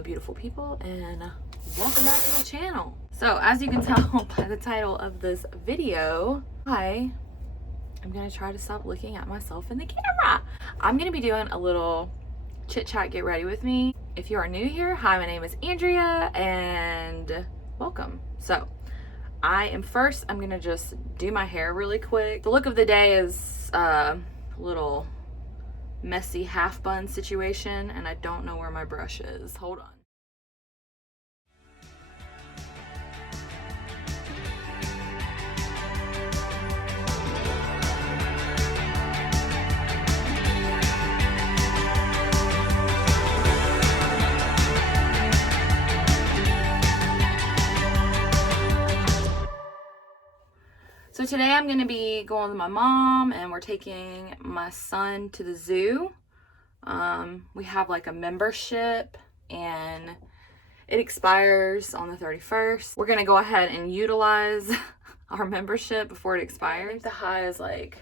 Hello beautiful people, and welcome back to my channel. So as you can tell by the title of this video, I'm gonna try to stop looking at myself in the camera. I'm gonna be doing a little chit chat, get ready with me. If you are new here, hi, my name is Andrea and welcome. So I'm gonna just do my hair really quick. The look of the day is a little messy half bun situation, and I don't know where my brush is. Hold on. So today I'm going to be going with my mom, and we're taking my son to the zoo. We have like a membership and it expires on the 31st. We're going to go ahead and utilize our membership before it expires. I think the high is like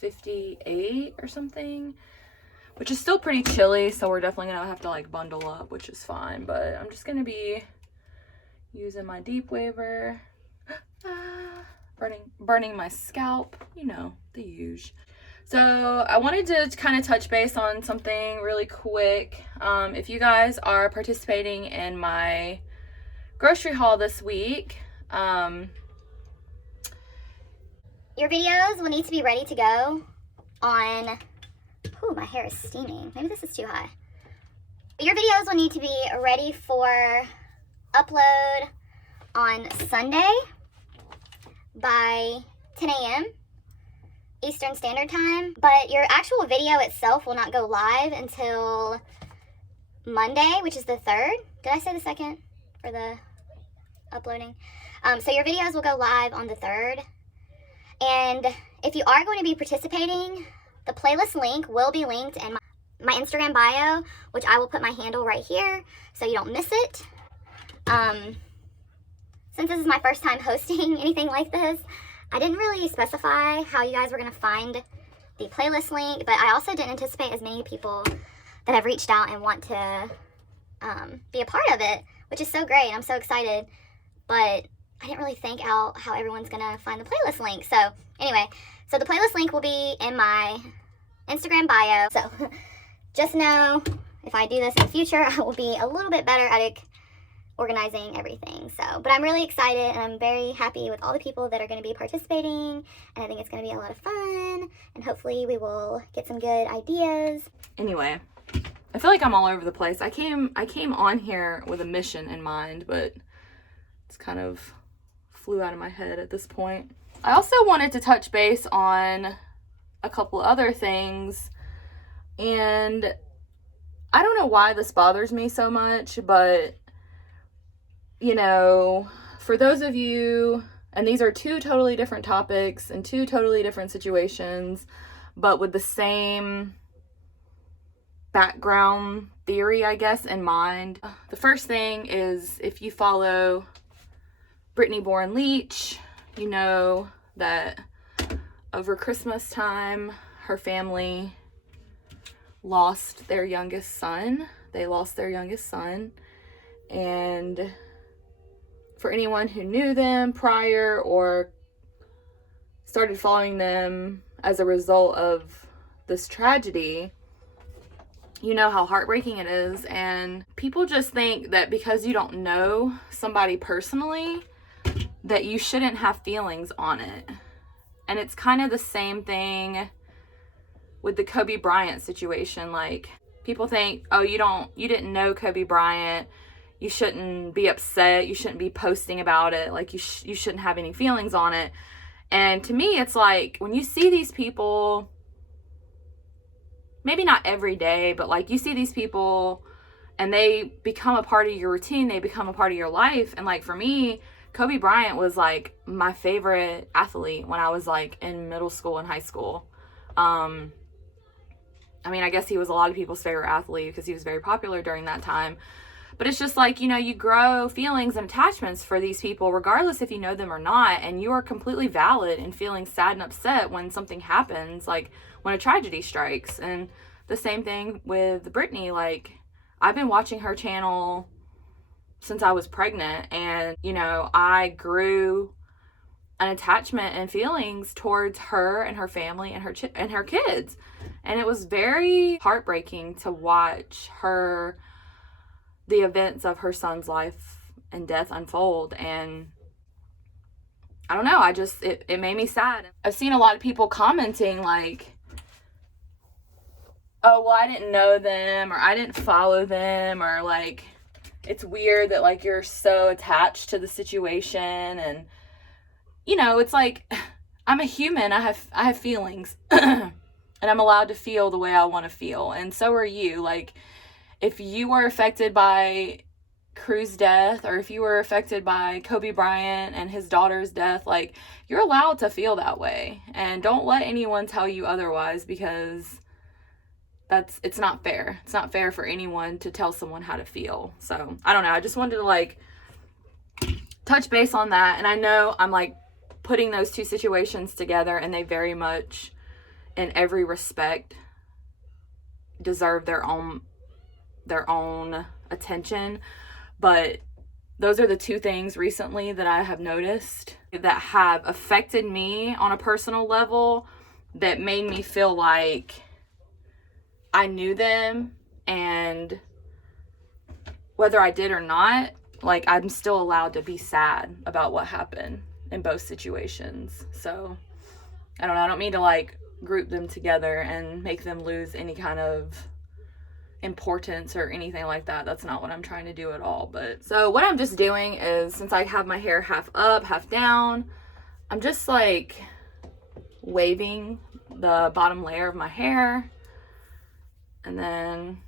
58 or something, which is still pretty chilly. So we're definitely going to have to like bundle up, which is fine. But I'm just going to be using my deep waver. Burning my scalp, you know, the usual. So I wanted to kind of touch base on something really quick. If you guys are participating in my grocery haul this week, your videos will need to be ready to go on, ooh, my hair is steaming. Maybe this is too high. Your videos will need to be ready for upload on Sunday by 10 a.m. Eastern Standard Time, but your actual video itself will not go live until Monday, which is the 3rd. Did I say the 2nd for the uploading? So your videos will go live on the 3rd. And if you are going to be participating, the playlist link will be linked in my Instagram bio, which I will put my handle right here so you don't miss it. Since this is my first time hosting anything like this, I didn't really specify how you guys were going to find the playlist link, but I also didn't anticipate as many people that have reached out and want to be a part of it, which is so great. I'm so excited, but I didn't really think out how everyone's going to find the playlist link. So anyway, so the playlist link will be in my Instagram bio. So just know if I do this in the future, I will be a little bit better at it, organizing everything. So, but I'm really excited and I'm very happy with all the people that are going to be participating, and I think it's going to be a lot of fun, and hopefully we will get some good ideas. Anyway, I feel like I'm all over the place. I came on here with a mission in mind, but it's kind of flew out of my head at this point. I also wanted to touch base on a couple other things, and I don't know why this bothers me so much, but you know, for those of you, and these are two totally different topics and two totally different situations, but with the same background theory, I guess, in mind. The first thing is, if you follow Brittany Bourne Leach, you know that over Christmas time, her family lost their youngest son. They lost their youngest son, and for anyone who knew them prior or started following them as a result of this tragedy, you know how heartbreaking it is. And people just think that because you don't know somebody personally, that you shouldn't have feelings on it. And it's kind of the same thing with the Kobe Bryant situation. Like, people think, oh, you didn't know Kobe Bryant, you shouldn't be upset, you shouldn't be posting about it, like you shouldn't have any feelings on it. And to me, it's like, when you see these people, maybe not every day, but like you see these people and they become a part of your routine, they become a part of your life. And like for me, Kobe Bryant was like my favorite athlete when I was like in middle school and high school. I mean, I guess he was a lot of people's favorite athlete because he was very popular during that time. But it's just like, you know, you grow feelings and attachments for these people, regardless if you know them or not. And you are completely valid in feeling sad and upset when something happens, like when a tragedy strikes. And the same thing with Brittany. Like, I've been watching her channel since I was pregnant, and, you know, I grew an attachment and feelings towards her and her family and her kids. And it was very heartbreaking to watch the events of her son's life and death unfold. And I don't know, it made me sad. I've seen a lot of people commenting like, oh, well, I didn't know them, or I didn't follow them, or like, it's weird that like you're so attached to the situation. And, you know, it's like, I'm a human. I have feelings and I'm allowed to feel the way I want to feel. And so are you. Like, if you were affected by Crew's death, or if you were affected by Kobe Bryant and his daughter's death, like, you're allowed to feel that way. And don't let anyone tell you otherwise, because it's not fair. It's not fair for anyone to tell someone how to feel. So I don't know. I just wanted to like touch base on that. And I know I'm like putting those two situations together, and they very much in every respect deserve their own attention. But those are the two things recently that I have noticed that have affected me on a personal level, that made me feel like I knew them, and whether I did or not, like, I'm still allowed to be sad about what happened in both situations. So I don't know. I don't mean to like group them together and make them lose any kind of importance or anything like that. That's not what I'm trying to do at all. But so what I'm just doing is, since I have my hair half up, half down, I'm just like waving the bottom layer of my hair, and then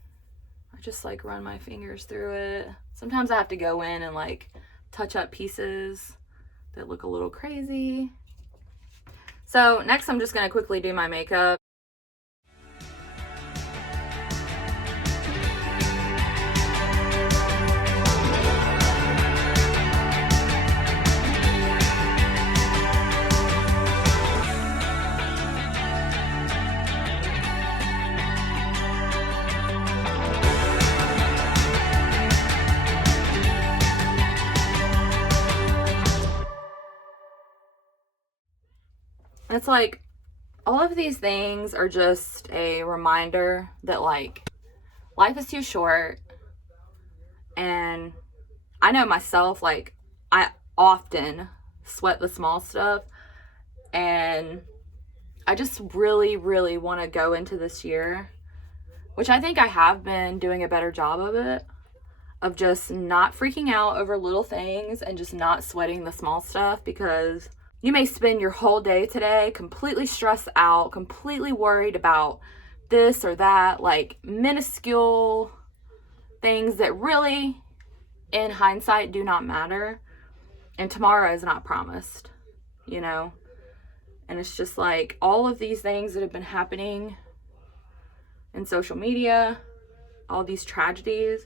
I just like run my fingers through it. Sometimes I have to go in and like touch up pieces that look a little crazy. So next I'm just going to quickly do my makeup. And it's like, all of these things are just a reminder that like life is too short. And I know myself, like, I often sweat the small stuff, and I just really, really want to go into this year, which I think I have been doing a better job of it, of just not freaking out over little things and just not sweating the small stuff, because you may spend your whole day today completely stressed out, completely worried about this or that, like minuscule things that really, in hindsight, do not matter. And tomorrow is not promised, you know? And it's just like all of these things that have been happening in social media, all these tragedies,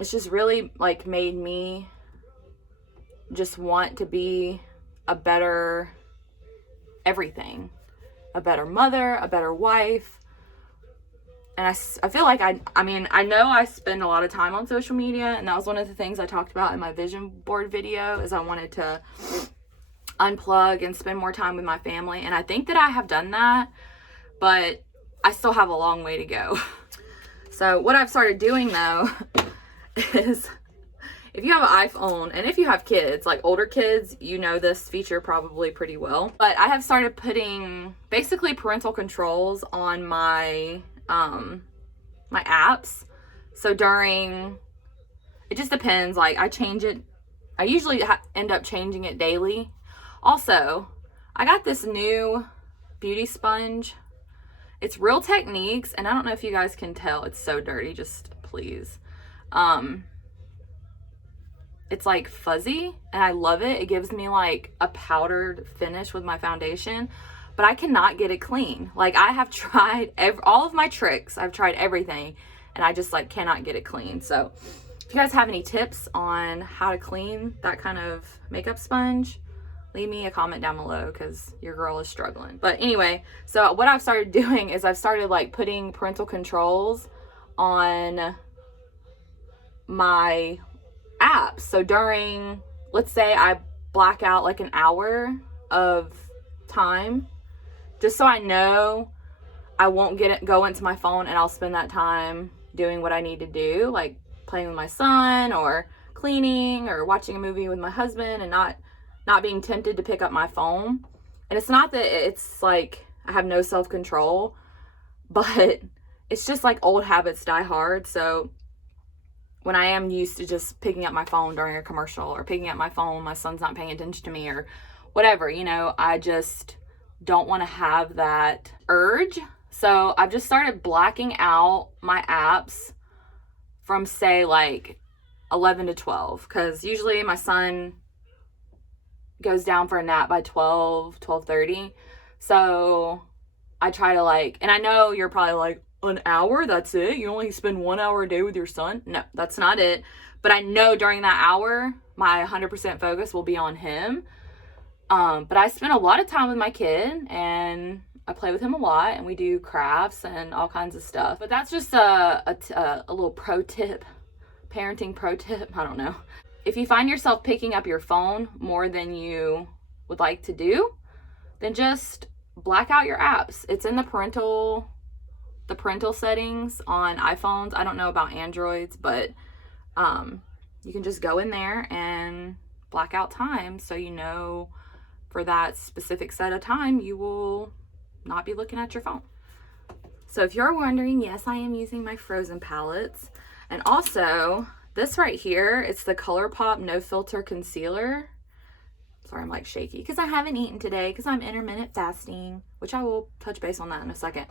it's just really like made me just want to be a better everything, a better mother, a better wife. And I feel like I mean, I know I spend a lot of time on social media, and that was one of the things I talked about in my vision board video, is I wanted to unplug and spend more time with my family. And I think that I have done that, but I still have a long way to go. So what I've started doing though is, if you have an iPhone, and if you have kids, like older kids, you know this feature probably pretty well. But I have started putting basically parental controls on my my apps. So it just depends. Like, I change it. I usually end up changing it daily. Also, I got this new beauty sponge. It's Real Techniques, and I don't know if you guys can tell. It's so dirty. Just please. It's like fuzzy, and I love it. It gives me like a powdered finish with my foundation, but I cannot get it clean. Like, I have tried all of my tricks. I've tried everything, and I just like cannot get it clean. So if you guys have any tips on how to clean that kind of makeup sponge, leave me a comment down below, because your girl is struggling. But anyway, so what I've started doing is I've started like putting parental controls on my apps. So during, let's say I black out like an hour of time, just so I know I won't go into my phone, and I'll spend that time doing what I need to do, like playing with my son or cleaning or watching a movie with my husband, and not being tempted to pick up my phone. And it's not that it's like I have no self-control, but it's just like old habits die hard. So when I am used to just picking up my phone during a commercial, or picking up my phone, my son's not paying attention to me or whatever, I just don't want to have that urge. So I've just started blacking out my apps from, say, like 11 to 12, because usually my son goes down for a nap by 12:30. So I try to and I know you're probably like, an hour, that's it? You only spend 1 hour a day with your son? No, that's not it. But I know during that hour, my 100% focus will be on him. But I spend a lot of time with my kid, and I play with him a lot, and we do crafts and all kinds of stuff. But that's just a little pro tip, parenting pro tip, I don't know. If you find yourself picking up your phone more than you would like to do, then just black out your apps. It's in the parental settings on iPhones. I don't know about Androids, but you can just go in there and black out time, so for that specific set of time you will not be looking at your phone. So if you're wondering, yes, I am using my Frozen palettes. And also this right here, it's the ColourPop No Filter Concealer. Sorry, I'm like shaky because I haven't eaten today because I'm intermittent fasting, which I will touch base on that in a second.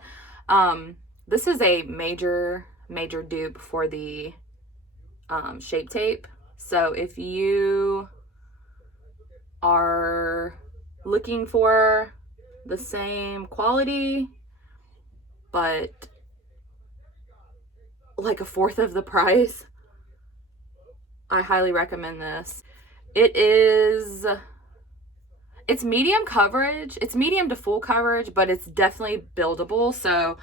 This is a major dupe for the Shape Tape. So if you are looking for the same quality but like a fourth of the price, I highly recommend this. It's medium coverage. It's medium to full coverage, but it's definitely buildable. So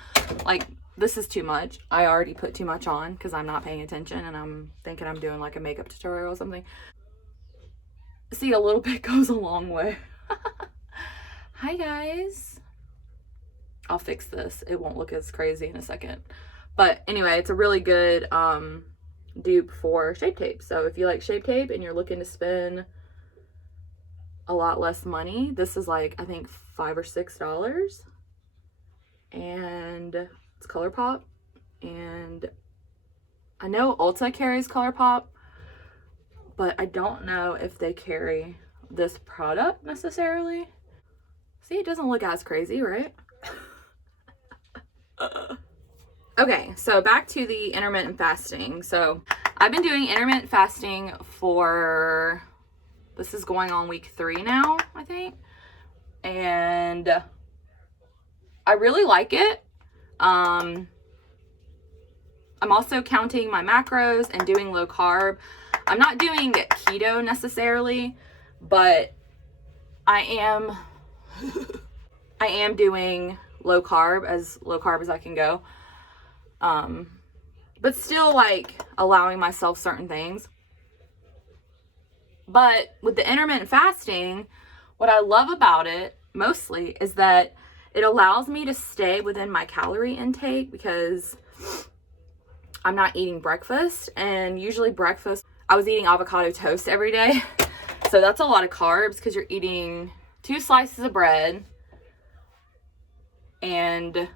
like, this is too much. I already put too much on because I'm not paying attention and I'm thinking I'm doing like a makeup tutorial or something. See, a little bit goes a long way. Hi guys. I'll fix this. It won't look as crazy in a second. But anyway, it's a really good dupe for Shape Tape. So if you like Shape Tape and you're looking to spend a lot less money, this is like, I think $5 or $6. And it's ColourPop. And I know Ulta carries ColourPop, but I don't know if they carry this product necessarily. See, it doesn't look as crazy, right? Okay, so back to the intermittent fasting. So I've been doing intermittent fasting for, this is going on week 3 now, I think. And I really like it. I'm also counting my macros and doing low carb. I'm not doing keto necessarily, but I am doing low carb as I can go. But still like allowing myself certain things. But with the intermittent fasting, what I love about it mostly is that it allows me to stay within my calorie intake, because I'm not eating breakfast, and usually breakfast, I was eating avocado toast every day. So that's a lot of carbs because you're eating 2 slices of bread, and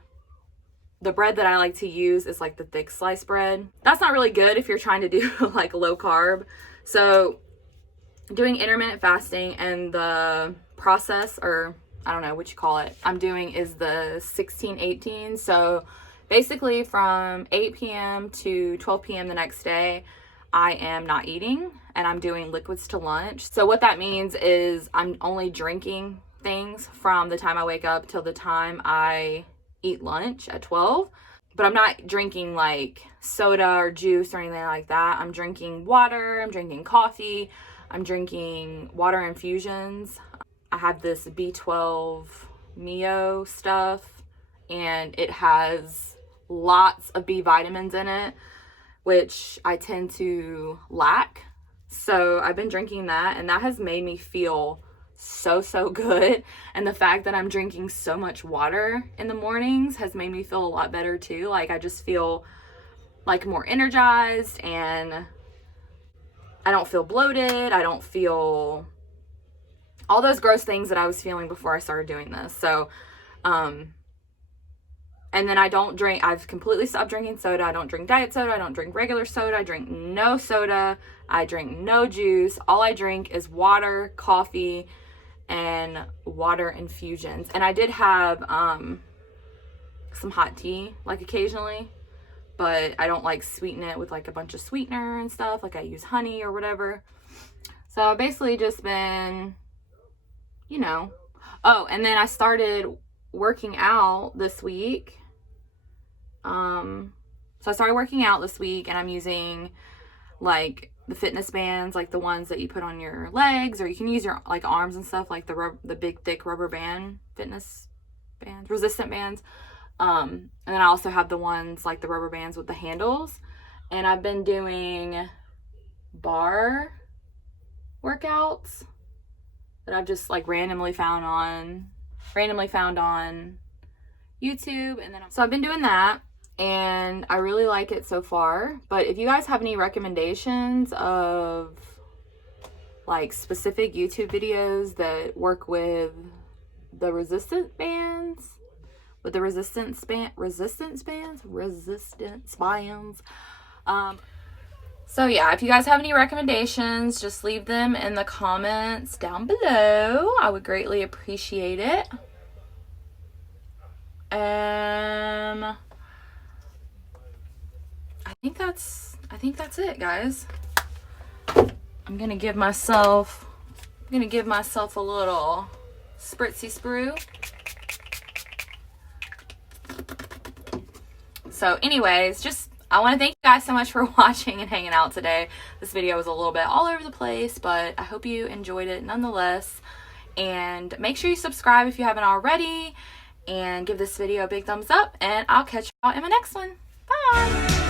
the bread that I like to use is like the thick slice bread. That's not really good if you're trying to do like low carb. So doing intermittent fasting, and the process, or I don't know what you call it, I'm doing is the 16-18. So basically from 8 p.m. to 12 p.m. the next day, I am not eating, and I'm doing liquids to lunch. So what that means is I'm only drinking things from the time I wake up till the time I eat lunch at 12. But I'm not drinking like soda or juice or anything like that. I'm drinking water, I'm drinking coffee, I'm drinking water infusions. I have this B12 Mio stuff, and it has lots of B vitamins in it. which I tend to lack. So I've been drinking that, and that has made me feel so good. And the fact that I'm drinking so much water in the mornings has made me feel a lot better too. Like, I just feel like more energized, and I don't feel bloated. I don't feel all those gross things that I was feeling before I started doing this. So, and then I don't drink, I've completely stopped drinking soda. I don't drink diet soda. I don't drink regular soda. I drink no soda. I drink no juice. All I drink is water, coffee, and water infusions. And I did have some hot tea, like, occasionally, but I don't like sweeten it with like a bunch of sweetener and stuff. Like, I use honey or whatever. So I've basically just been, you know. Oh, and then I started working out this week. So I started working out this week, and I'm using like the fitness bands, like the ones that you put on your legs, or you can use your like arms and stuff, like the big thick rubber band fitness bands, resistant bands. And then I also have the ones like the rubber bands with the handles, and I've been doing bar workouts that I've just like randomly found on YouTube. And then so I've been doing that, and I really like it so far. But if you guys have any recommendations of like specific YouTube videos that work with the resistance bands, so yeah, if you guys have any recommendations, just leave them in the comments down below. I would greatly appreciate it. I think that's it, guys. I'm gonna give myself a little spritzy sprue. So anyways, I want to thank you guys so much for watching and hanging out today. This video was a little bit all over the place, but I hope you enjoyed it nonetheless. And make sure you subscribe if you haven't already, and give this video a big thumbs up, and I'll catch you all in my next one. Bye!